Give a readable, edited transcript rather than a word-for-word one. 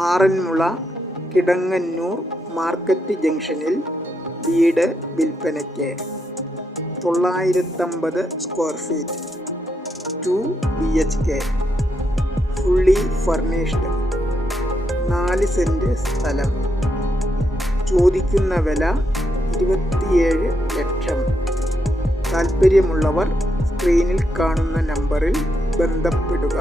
Aranmula Kidangannur market ജംഗ്ഷനിൽ വീട് വിൽപ്പനയ്ക്ക്. 950 square feet, 2 BHK, fully furnished, 4 cent സ്ഥലം. ചോദിക്കുന്ന വില 27 ലക്ഷം. താൽപ്പര്യമുള്ളവർ സ്ക്രീനിൽ കാണുന്ന നമ്പറിൽ ബന്ധപ്പെടുക.